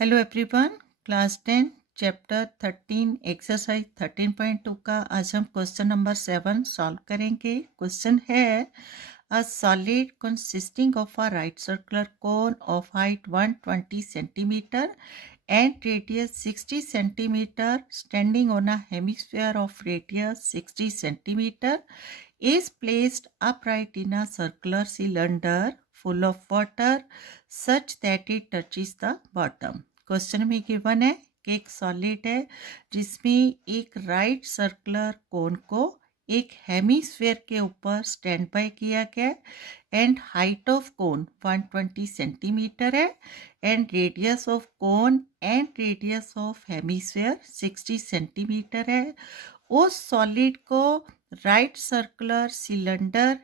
Hello everyone. Class 10 chapter 13 exercise 13.2 का आज हम क्वेश्चन नंबर 7 सॉल्व करेंगे। क्वेश्चन है a solid consisting of a right circular cone of height 120 centimetre and radius 60 centimeter standing on a hemisphere of radius 60 centimeter is placed upright in a circular cylinder full of water such that it touches the bottom। Question में given है कि एक solid है जिसमें एक right circular cone को एक hemisphere के ऊपर स्टैंड बाय किया गया and height of cone 120 centimetre है and radius of cone and radius of hemisphere 60 centimetre है। उस सॉलिड को राइट सर्कुलर सिलेंडर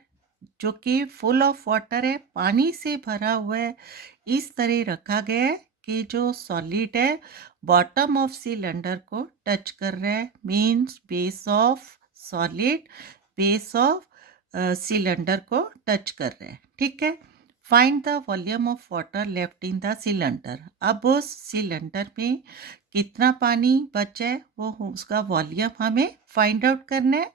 जो कि फुल ऑफ वाटर है, पानी से भरा हुआ है, इस तरह रखा गया है कि जो सॉलिड है बॉटम ऑफ सिलेंडर को टच कर रहा है। Means base of solid base of cylinder को टच कर रहा है। ठीक है। Find the volume of water left in the cylinder. अब उस सिलेंडर में कितना पानी बचा है वो उसका वॉल्यूम हमें फाइंड आउट करना है।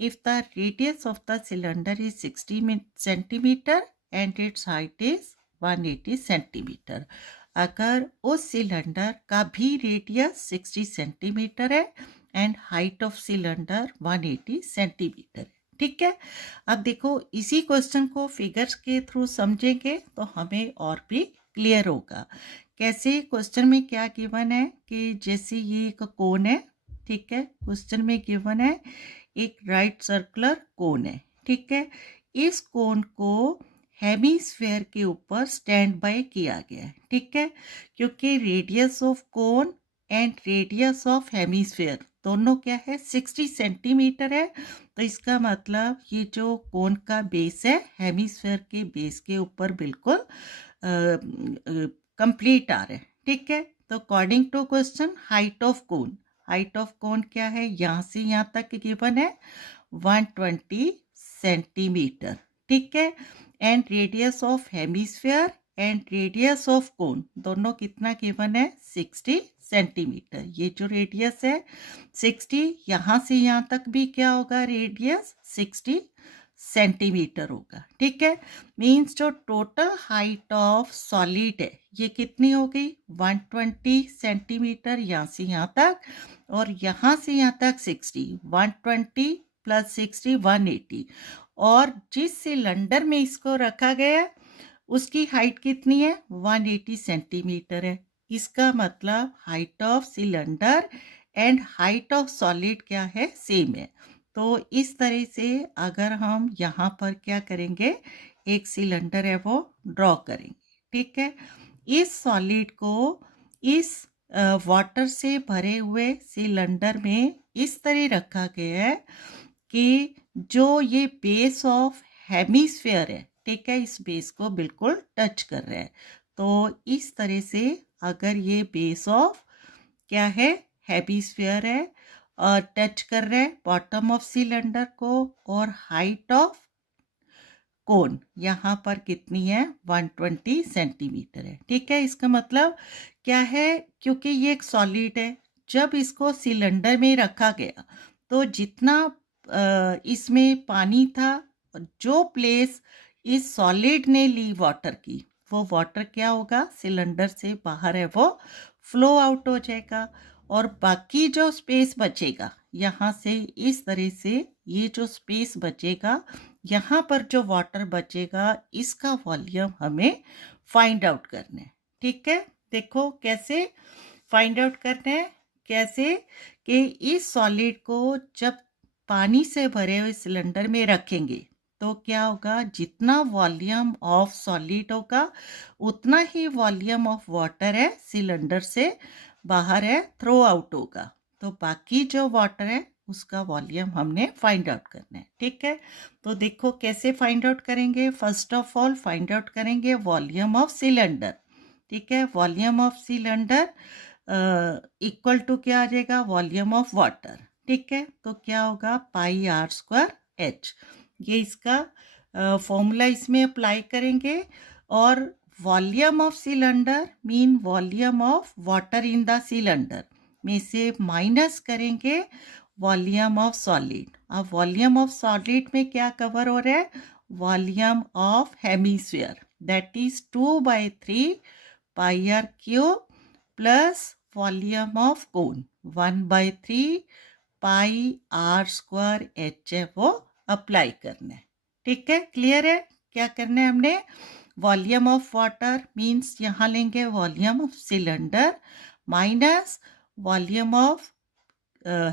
If the radius of the cylinder is 60 centimetre and it's height is 180 centimetre. अगर उस सिलेंडर का भी रेडियस 60 सेंटीमीटर है and height of cylinder 180 centimetre है। ठीक है। अब देखो इसी क्वेश्चन को फिगर्स के थ्रू समझेंगे तो हमें और भी क्लियर होगा। कैसे? क्वेश्चन में क्या गिवन है कि जैसे ये एक कोन है। ठीक है। क्वेश्चन में गिवन है एक राइट सर्कुलर कोन है। ठीक है। इस कोन को हेमीस्फेयर के ऊपर स्टैंड बाय किया गया है। ठीक है। क्योंकि radius of cone and radius of hemisphere दोनों क्या है 60 सेंटीमीटर है। तो इसका मतलब ये जो कोन का बेस है हेमीस्फेयर के बेस के ऊपर बिल्कुल कंप्लीट आ रहा है। ठीक है। तो according to question height of cone क्या है? यहाँ से यहाँ तक गिवन है 120 सेंटीमीटर। ठीक है। And radius of hemisphere and radius of कोन दोनों कितना गिवन है 60 सेंटीमीटर। ये जो रेडियस है 60, यहाँ से यहाँ तक भी क्या होगा रेडियस 60 सेंटीमीटर होगा। ठीक है। मीन्स जो टोटल हाइट ऑफ सॉलिड है ये कितनी हो गई 120 सेंटीमीटर यहाँ से यहाँ तक, और यहाँ से यहाँ तक 60, 120 प्लस 60 180। और जिस सिलेंडर में इसको रखा गया उसकी हाइट कितनी है 180 सेंटीमीटर है। इसका मतलब height of cylinder and height of solid क्या है सेम है। तो इस तरह से अगर हम यहाँ पर क्या करेंगे एक सिलेंडर है वो ड्रॉ करेंगे। ठीक है। इस सॉलिड को इस वाटर से भरे हुए सिलेंडर में इस तरह रखा गया है कि जो ये बेस ऑफ हेमीस्फेयर है, ठीक है, इस बेस को बिल्कुल टच कर रहा है। तो इस तरह से अगर ये बेस ऑफ क्या है हेमीस्फेयर है और टच कर रहा है बॉटम ऑफ सिलेंडर को, और हाइट ऑफ कोन यहाँ पर कितनी है 120 सेंटीमीटर है। ठीक है। इसका मतलब क्या है, क्योंकि ये एक सॉलिड है, जब इसको सिलेंडर में रखा गया तो जितना इसमें पानी था, जो प्लेस इस सॉलिड ने ली वाटर की, वो वाटर क्या होगा सिलेंडर से बाहर है वो फ्लो आउट हो जाएगा, और बाकी जो स्पेस बचेगा यहाँ से इस तरह से ये जो स्पेस बचेगा यहाँ पर जो वाटर बचेगा इसका वॉल्यूम हमें फाइंड आउट करना है। ठीक है। देखो कैसे फाइंड आउट करना है। कैसे कि इस सॉलिड को जब पानी से भरे हुए सिलेंडर में रखेंगे तो क्या होगा, जितना वॉल्यूम ऑफ सॉलिड होगा उतना ही वॉल्यूम ऑफ वाटर है सिलेंडर से बाहर है थ्रो आउट होगा। तो बाकी जो वाटर है उसका वॉल्यूम हमने फाइंड आउट करना है। ठीक है। तो देखो कैसे फाइंड आउट करेंगे। First of all find out करेंगे वॉल्यूम ऑफ सिलेंडर। ठीक है। Volume of cylinder equal to क्या आ जाएगा वॉल्यूम ऑफ वाटर। ठीक है। तो क्या होगा पाई आर स्क्वायर एच, ये इसका फॉर्मूला इसमें अप्लाई करेंगे। और volume of cylinder mean volume of water in the cylinder में से माइनस करेंगे वॉल्यूम ऑफ सॉलिड. अब वॉल्यूम ऑफ सॉलिड में क्या कवर हो रहा है? Volume of hemisphere, that is 2/3 pi r cube plus volume of cone 1/3 pi r square h है, वो अप्लाई करना है. ठीक है, क्लियर है? क्या करना है हमने? वॉल्यूम ऑफ वाटर मीन्स यहाँ लेंगे volume of cylinder minus volume of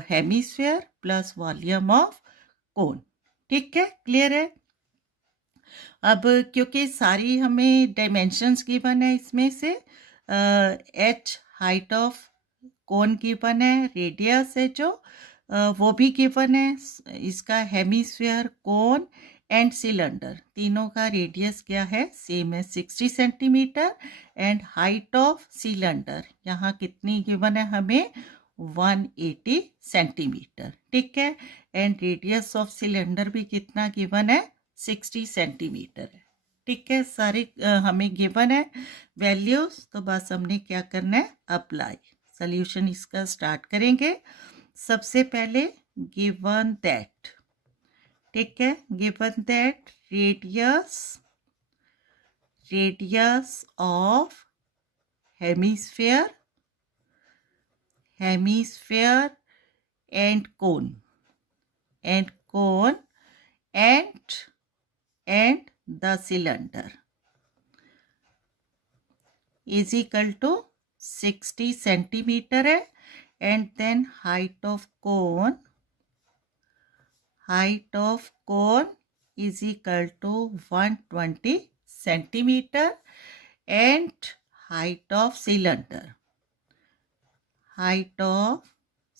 hemisphere plus volume of cone. ठीक है, क्लियर है? अब क्योंकि सारी हमें डायमेंशंस गिवन है, इसमें से H height of cone given है, रेडियस है जो वो भी गिवन है, इसका हेमीस्फीयर, कोन एंड सिलेंडर तीनों का रेडियस क्या है? सेम है 60 centimetre. And height of cylinder यहाँ कितनी गिवन है हमें? 180 सेंटीमीटर. ठीक है, एंड रेडियस ऑफ सिलेंडर भी कितना गिवन है? 60 सेंटीमीटर है. ठीक है, सारे हमें गिवन है वैल्यूज, तो बस हमने क्या करना है? अप्लाई. सॉल्यूशन इसका स्टार्ट करेंगे. सबसे पहले गिवन दैट, ठीक है, given that radius of hemisphere and cone and the cylinder is equal to 60 centimetre है. And then height of cone is equal to 120 centimetre. And height of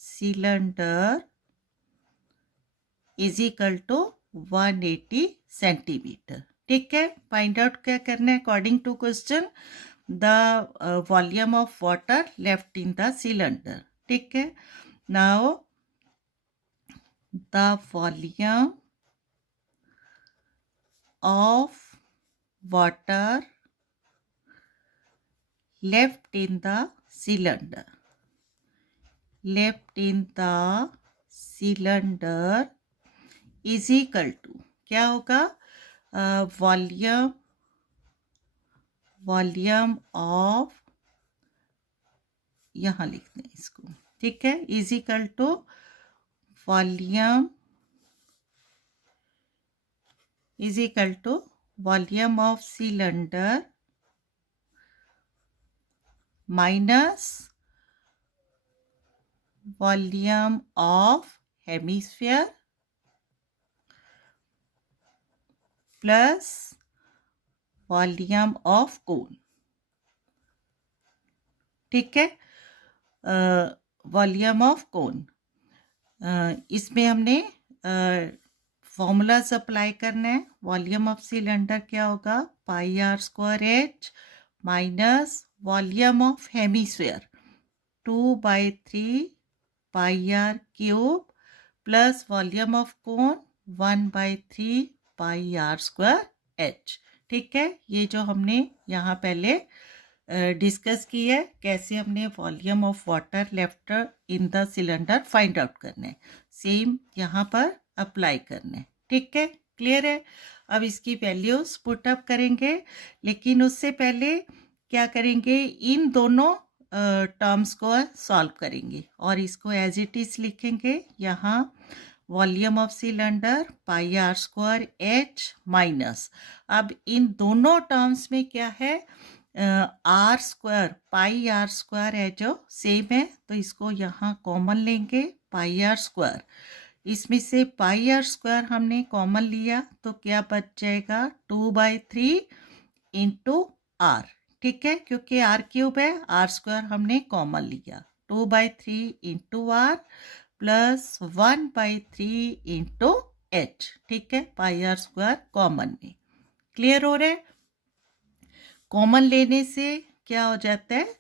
cylinder is equal to 180 centimetre. ठीक है, find out क्या करना है? According to question the volume of water left in the cylinder. ठीक है, now the volume of water left in the cylinder is equal to क्या होगा? Volume of, यहाँ लिखते हैं इसको. ठीक है, is equal to volume of cylinder minus volume of hemisphere plus volume of cone. ठीक है, वॉल्यूम ऑफ कोन, इसमें हमने फॉर्मूलाज अप्लाई करना है. वॉल्यूम ऑफ सिलेंडर क्या होगा? Pi r square h minus volume of hemisphere 2/3 pi r cube plus volume of cone 1/3 pi r square h. ठीक है, ये जो हमने यहाँ पहले डिस्कस की है, कैसे हमने volume of water left in the cylinder find out करना है, सेम यहाँ पर अप्लाई करना है. ठीक है, क्लियर है? अब इसकी वैल्यूज पुट अप करेंगे, लेकिन उससे पहले क्या करेंगे? इन दोनों टर्म्स को सॉल्व करेंगे और इसको एज इट इज लिखेंगे. यहाँ volume of cylinder pi r square h minus, अब इन दोनों टर्म्स में क्या है? R square, pi r square है जो सेम है, तो इसको यहाँ कॉमन लेंगे पाई आर स्क्वायर. इसमें से पाई आर स्क्वायर हमने कॉमन लिया तो क्या बच जाएगा? 2/3 इंटू आर. ठीक है, क्योंकि आर क्यूब है, आर स्क्वायर हमने कॉमन लिया. 2/3 into r plus 1/3 into h. ठीक है, पाई आर स्क्वायर कॉमन में. क्लियर हो रहा है? कॉमन लेने से क्या हो जाता है?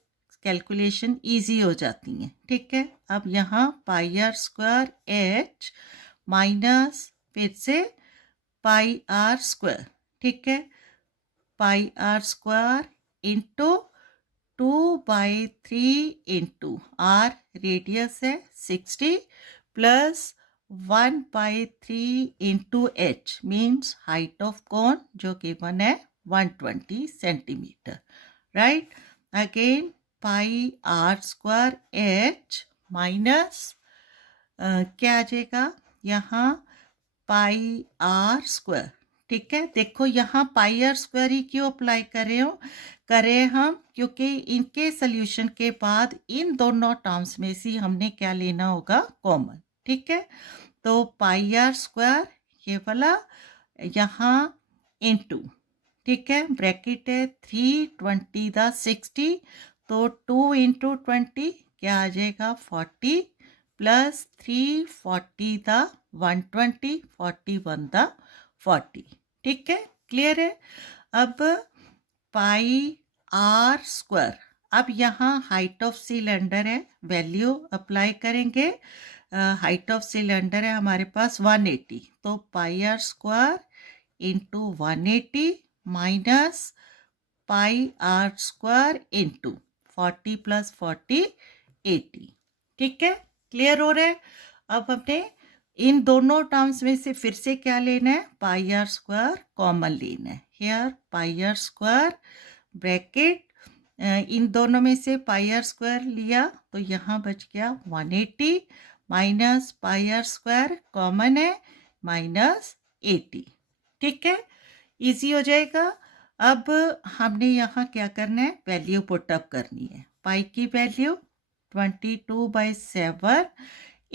कैलकुलेशन इजी हो जाती है. ठीक है, अब यहाँ pi r square h minus फिर से पाई आर स्क्वायर. ठीक है, pi r square into 2/3 into r radius है 60 plus 1/3 into h means height of cone जो गिवन है 120 centimetre, right. Again pi r square h minus क्या आ जाएगा यहाँ पाई आर स्क्वायर, ठीक है। देखो यहाँ पाई आर स्क्वायर ही क्यों अप्लाई करें हम, क्योंकि इनके सोल्यूशन के बाद इन दोनों टर्म्स में से हमने क्या लेना होगा, कॉमन, ठीक है। तो पाई आर स्क्वायर ये वाला यहाँ इनटू, ठीक है, ब्रैकेट है 320 द 60, तो 2 इंटू 20 क्या आ जाएगा 40 प्लस 340 द 120 41 द 40, ठीक है, क्लियर है। अब पाई आर स्क्वायर, अब यहाँ हाइट ऑफ सिलेंडर है, वैल्यू अप्लाई करेंगे। हाइट ऑफ सिलेंडर है हमारे पास 180, तो pi r square into 180 minus pi r square into 40 plus 40 80, ठीक है, क्लियर हो रहा है। अब हमने इन दोनों टर्म्स में से फिर से क्या लेना है, पाई आर स्क्वायर कॉमन लेना है। Here pi r square bracket इन दोनों में से पाई आर स्क्वायर लिया तो यहाँ बच गया 180 minus pi r square common है माइनस 80, ठीक है, इजी हो जाएगा। अब हमने यहाँ क्या करना है, वैल्यू पुटअप करनी है। पाई की value 22/7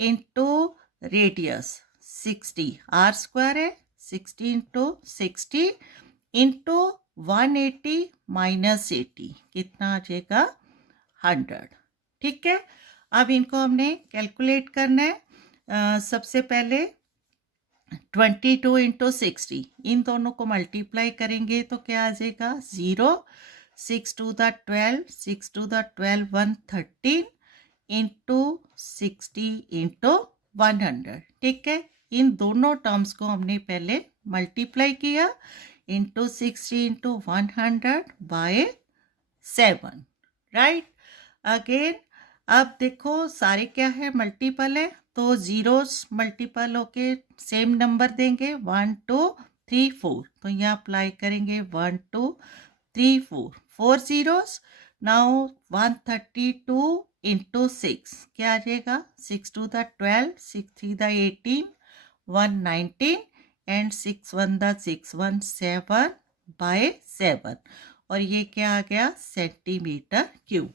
into radius 60, r square है 60 इंटू 60 इंटू 180 माइनस 80 कितना आ जाएगा 100, ठीक है। अब इनको हमने कैलकुलेट करना है। सबसे पहले 22 इंटू 60 इन दोनों को मल्टीप्लाई करेंगे तो क्या आ जाएगा 0, 6 2 द 12, 6 2 द 12 113 इंटू 60 इंटू 100, ठीक है। इन दोनों टर्म्स को हमने पहले मल्टीप्लाई किया into 60 into 100 by 7, right. Again अब देखो सारे क्या है, मल्टीपल है, तो जीरोस मल्टीपल होके सेम नंबर देंगे 1 2 3 4, तो यहाँ अप्लाई करेंगे 1 2 3 4, 4 जीरोस। नाउ 132 इंटू 6 क्या आ जाएगा 6 2 the 12, 6 3 the 18 119 and 6 1 the 6 1 7 by 7, और ये क्या आ गया सेंटीमीटर क्यूब,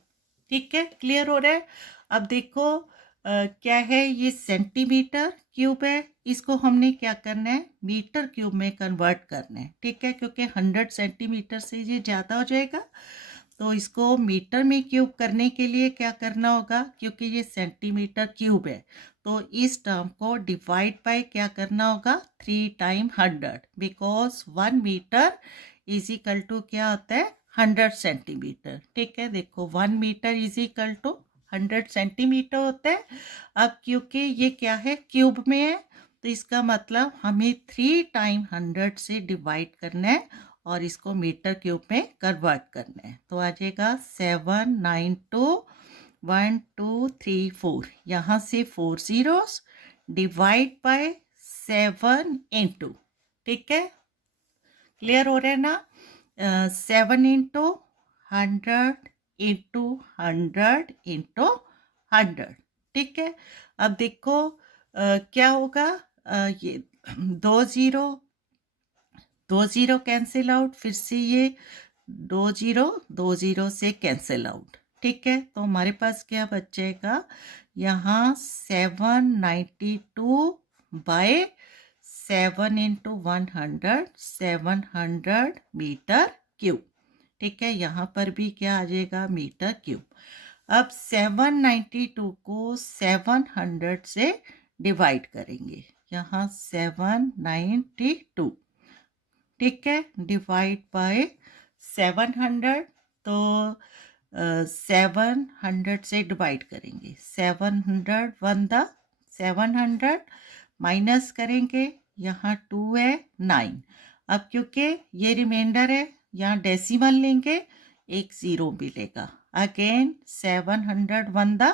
ठीक है, क्लियर हो रहा है। अब देखो क्या है, ये सेंटीमीटर क्यूब है, इसको हमने क्या करना है मीटर क्यूब में कन्वर्ट करना है, ठीक है, क्योंकि 100 सेंटीमीटर से ये ज़्यादा हो जाएगा, तो इसको मीटर में क्यूब करने के लिए क्या करना होगा, क्योंकि ये सेंटीमीटर क्यूब है तो इस टर्म को डिवाइड बाय क्या करना होगा 3 time 100, because 1 metre is equal to क्या होता है 100 सेंटीमीटर, ठीक है। देखो 1 metre is equal to 100 centimetre होता है। अब क्योंकि ये क्या है क्यूब में है तो इसका मतलब हमें 3 टाइम 100 से डिवाइड करना है और इसको मीटर क्यूब में कन्वर्ट करना है, तो आ जाएगा 7 9 2 1 2 3 4, यहाँ से 4 जीरोस डिवाइड बाय 7 इंटू, ठीक है, क्लियर हो रहा है ना। 7 इंटू 100 इंटू 100 इंटू 100, ठीक है। अब देखो क्या होगा, ये 2 जीरो कैंसिल आउट, फिर से ये 2 जीरो से कैंसिल आउट, ठीक है, तो हमारे पास क्या बच जाएगा यहाँ 792 बाय 7 इंटू 100 700 मीटर क्यूब, ठीक है, यहाँ पर भी क्या आ जाएगा मीटर क्यूब। अब 792 को 700 से डिवाइड करेंगे, यहाँ 792, ठीक है, डिवाइड बाय 700, तो 700 से डिवाइड करेंगे 700 1 द 700 माइनस करेंगे, यहाँ 2 है 9। अब क्योंकि ये रिमाइंडर है यहाँ डेसिमल लेंगे एक 0 मिलेगा. अगेन 700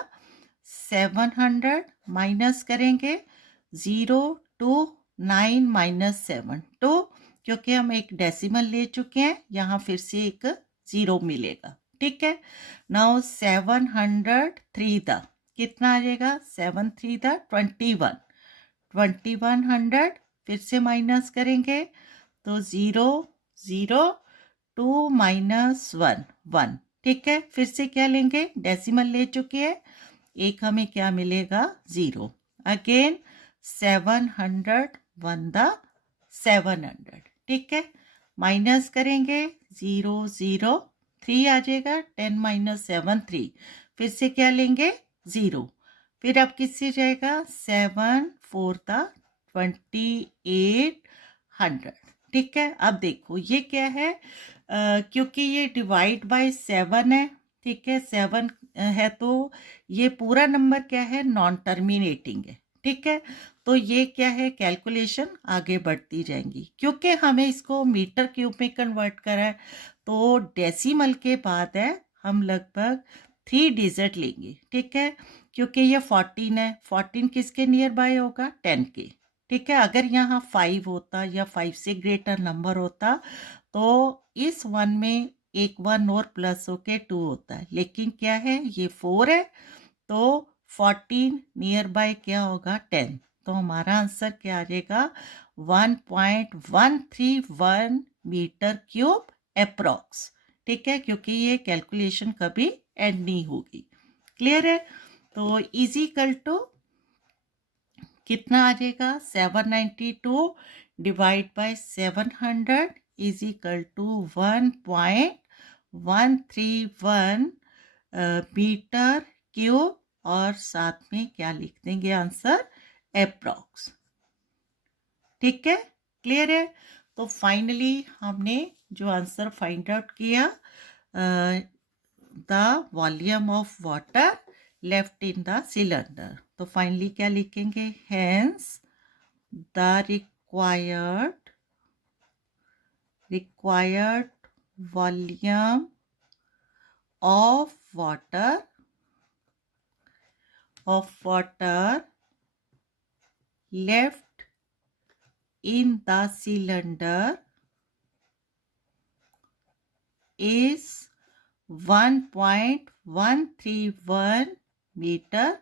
700 माइनस करेंगे 0 2 9 माइनस 7 2, क्योंकि हम एक डेसिमल ले चुके हैं, यहाँ फिर से एक 0 मिलेगा. ठीक है. नाउ 703 द कितना आ जाएगा? 7 3 द 21. 2100 फिर से माइनस करेंगे तो 0 0 2 माइनस 1 1. ठीक है. फिर से क्या लेंगे? डेसिमल ले चुके हैं, एक हमें क्या मिलेगा? 0. Again 700 1 the 700. ठीक है. माइनस करेंगे 0 0 3 आ जाएगा. 10 माइनस 7 3. फिर से क्या लेंगे? 0. फिर अब किससे जाएगा? 7 4 द 2800. ठीक है. अब देखो ये क्या है, क्योंकि ये डिवाइड बाय 7 है. ठीक है. 7 है तो ये पूरा नंबर क्या है? नॉन टर्मिनेटिंग है. ठीक है. तो ये क्या है? कैलकुलेशन आगे बढ़ती जाएंगी, क्योंकि हमें इसको मीटर क्यूब में कन्वर्ट करा है, तो डेसिमल के बाद है हम लगभग 3 डिजिट लेंगे. ठीक है. क्योंकि ये 14 है, 14 किसके नियर बाय होगा? 10 के. ठीक है. अगर यहाँ 5 होता या 5 से ग्रेटर नंबर होता तो इस 1 में एक 1 और प्लस होके 2 होता है, लेकिन क्या है? ये 4 है, तो 14 नियर बाय क्या होगा? 10. तो हमारा आंसर क्या आ जाएगा? 1.131 मीटर क्यूब अप्रॉक्स. ठीक है. क्योंकि ये कैलकुलेशन कभी एंड नहीं होगी. क्लियर है. तो इजिकल टू कितना आ जाएगा? 792 divide by 700 is equal to 1.131 metre cube, और साथ में क्या लिख देंगे? Answer approx. ठीक है. क्लियर है. तो फाइनली हमने जो आंसर फाइंड आउट किया, the volume of water left in the cylinder. तो फाइनली क्या लिखेंगे? Hence the required volume of water left in the cylinder is 1.131 meter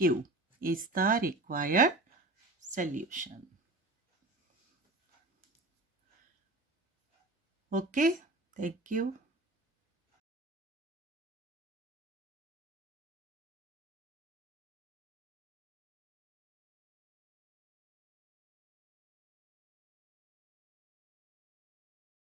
cube is the required solution. Okay, thank you.